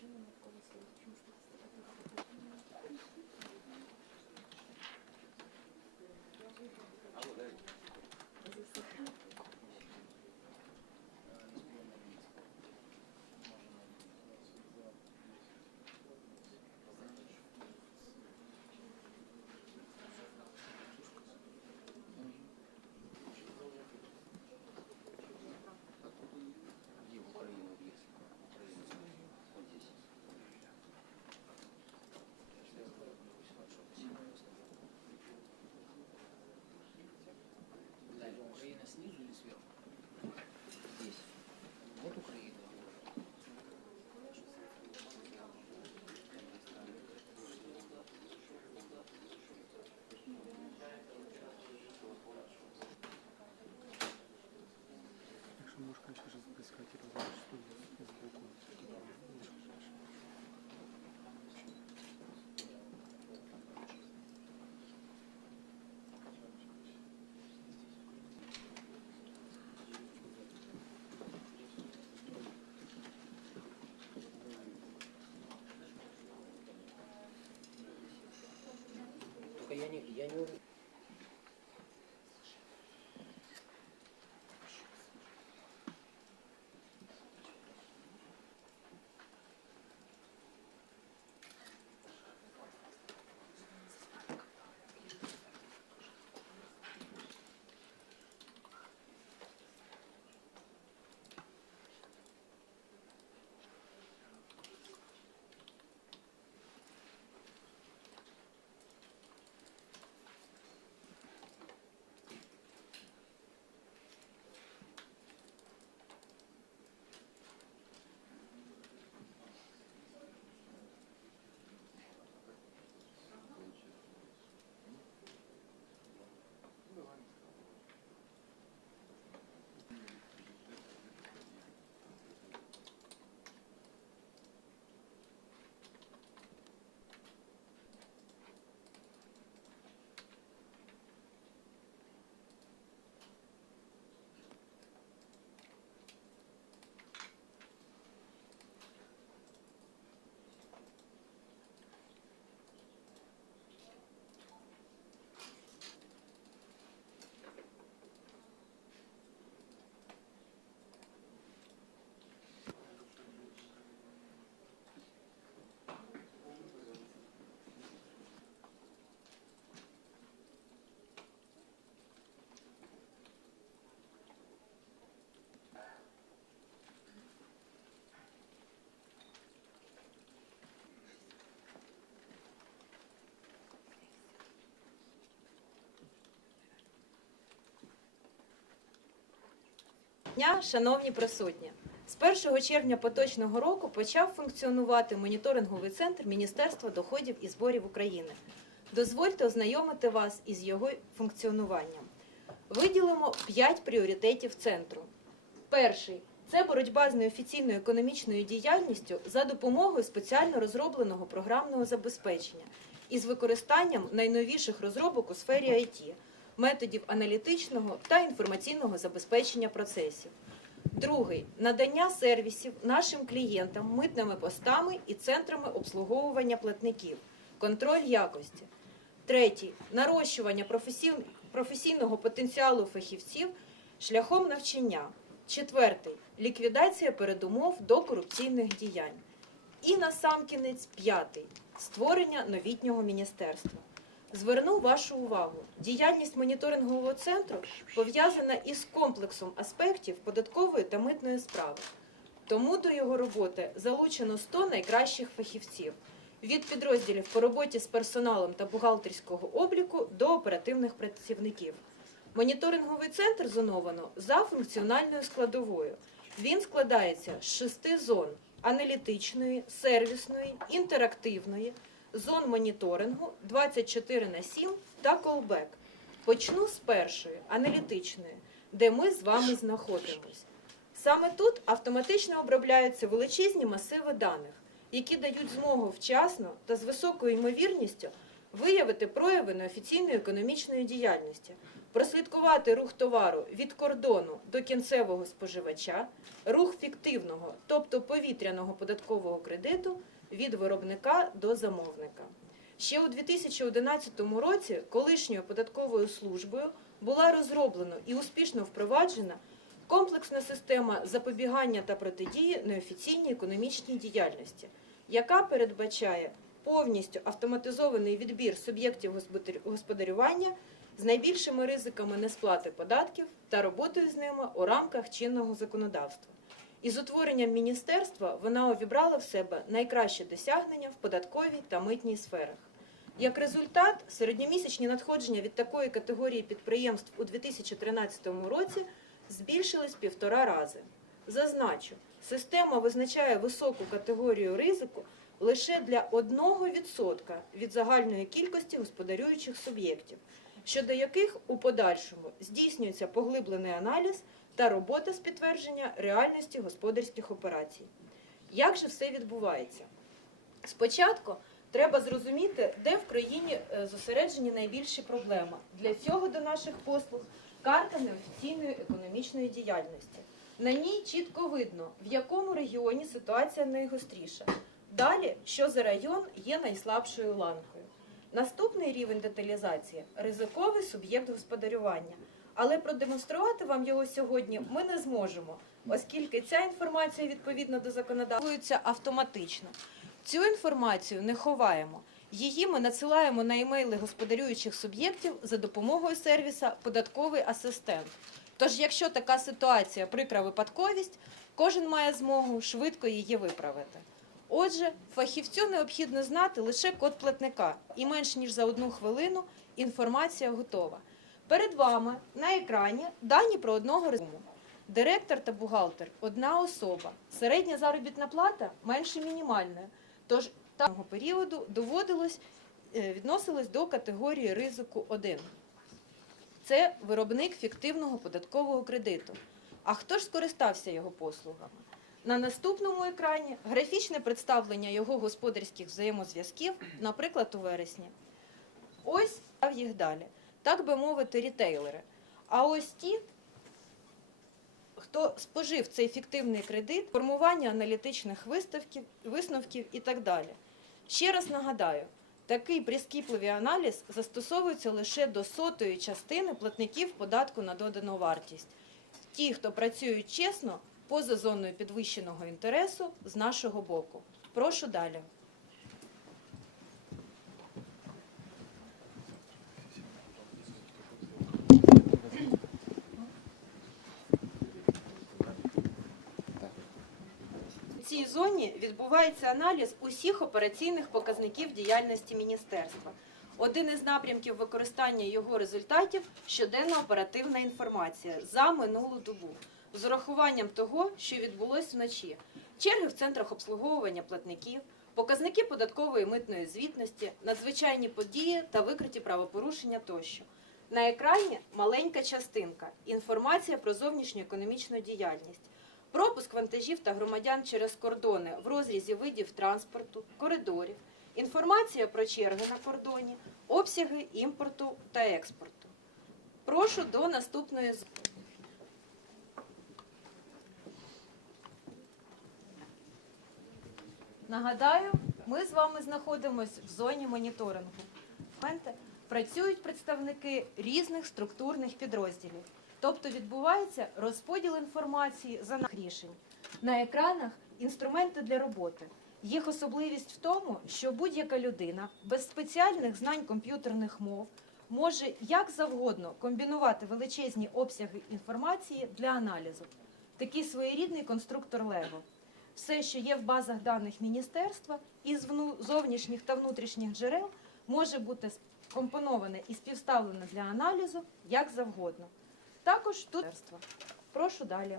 Где Дня, шановні присутні, з 1 червня поточного року почав функціонувати моніторинговий центр Міністерства доходів і зборів України. Дозвольте ознайомити вас із його функціонуванням. Виділимо 5 пріоритетів центру. Перший це боротьба з неофіційною економічною діяльністю за допомогою спеціально розробленого програмного забезпечення із використанням найновіших розробок у сфері IT, методів аналітичного та інформаційного забезпечення процесів. Другий надання сервісів нашим клієнтам митними постами і центрами обслуговування платників, контроль якості. Третій нарощування професійного потенціалу фахівців шляхом навчання. Четвертий ліквідація передумов до корупційних діянь. І насамкінець п'ятий створення новітнього міністерства. Зверну вашу увагу. Діяльність моніторингового центру пов'язана із комплексом аспектів податкової та митної справи. Тому до його роботи залучено 100 найкращих фахівців від підрозділів по роботі з персоналом та бухгалтерського обліку до оперативних працівників. Моніторинговий центр зоновано за функціональною складовою. Він складається з шести зон аналітичної, сервісної, інтерактивної, зон моніторингу 24 на 7 та колбек. Почну з першої аналітичної, де ми з вами знаходимося. Саме тут автоматично обробляються величезні масиви даних, які дають змогу вчасно та з високою ймовірністю виявити прояви неофіційної економічної діяльності, прослідкувати рух товару від кордону до кінцевого споживача, рух фіктивного, тобто повітряного податкового кредиту від виробника до замовника. Ще у 2011 році колишньою податковою службою була розроблена і успішно впроваджена комплексна система запобігання та протидії неофіційній економічній діяльності, яка передбачає повністю автоматизований відбір суб'єктів господарю- господарювання з найбільшими ризиками несплати податків та роботою з ними у рамках чинного законодавства. Із утворенням міністерства вона увібрала в себе найкращі досягнення в податковій та митній сферах. Як результат, середньомісячні надходження від такої категорії підприємств у 2013 році збільшились півтора рази. Зазначу, система визначає високу категорію ризику лише для 1% від загальної кількості господарюючих суб'єктів, щодо яких у подальшому здійснюється поглиблений аналіз та робота з підтвердження реальності господарських операцій. Як же все відбувається? Спочатку треба зрозуміти, де в країні е, зосереджені найбільші проблеми. Для цього до наших послуг карта неофіційної економічної діяльності. На ній чітко видно, в якому регіоні ситуація найгостріша. Далі, що за район є найслабшою ланкою. Наступний рівень деталізації ризиковий суб'єкт господарювання. Але продемонструвати вам його сьогодні ми не зможемо, оскільки ця інформація відповідно до законодавства автоматично. Цю інформацію не ховаємо. Її ми надсилаємо на імейли господарюючих суб'єктів за допомогою сервіса Податковий асистент. Тож, якщо така ситуація прикра випадковість, кожен має змогу швидко її виправити. Отже, фахівцю необхідно знати лише код платника, і менш ніж за одну хвилину інформація готова. Перед вами на екрані дані про одного резюму. Директор та бухгалтер одна особа. Середня заробітна плата менше мінімальної. Тож даного періоду доводилось е, відносилось до категорії ризику 1. Це виробник фіктивного податкового кредиту. А хто ж скористався його послугами? На наступному екрані графічне представлення його господарських взаємозв'язків, наприклад, у вересні. Ось став їх далі. Так би мовити, рітейлери. А ось ті, хто спожив цей фіктивний кредит, формування аналітичних виставків, висновків і так далі. Ще раз нагадаю, такий прискіпливий аналіз застосовується лише до сотої частини платників податку на додану вартість. Ті, хто працюють чесно, поза зоною підвищеного інтересу з нашого боку. Прошу далі. У цій зоні відбувається аналіз усіх операційних показників діяльності міністерства. Один із напрямків використання його результатів щоденна оперативна інформація за минулу добу з урахуванням того, що відбулось вночі, черги в центрах обслуговування платників, показники податкової митної звітності, надзвичайні події та викриті правопорушення тощо. На екрані маленька частинка інформація про зовнішню економічну діяльність. Пропуск вантажів та громадян через кордони в розрізі видів транспорту, коридорів, інформація про черги на кордоні, обсяги імпорту та експорту. Прошу до наступної з- Нагадаю, ми з вами знаходимося в зоні моніторингу. Працюють представники різних структурних підрозділів. Тобто відбувається розподіл інформації за наших рішень. На екранах інструменти для роботи. Їх особливість в тому, що будь-яка людина без спеціальних знань комп'ютерних мов може як завгодно комбінувати величезні обсяги інформації для аналізу. Такий своєрідний конструктор Лего. Все, що є в базах даних міністерства, із зовнішніх та внутрішніх джерел, може бути скомпоноване і співставлене для аналізу як завгодно. Також тут прошу далі.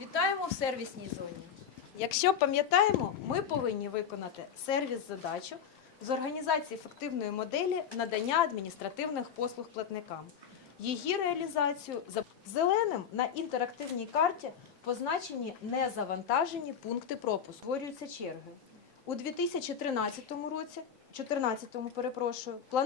Вітаємо в сервісній зоні. Якщо пам'ятаємо, ми повинні виконати сервіс-задачу з організації ефективної моделі надання адміністративних послуг платникам. Її реалізацію за зеленим на інтерактивній карті позначені незавантажені пункти пропуску. Створюються черги. У 2013 році, 14 перепрошую,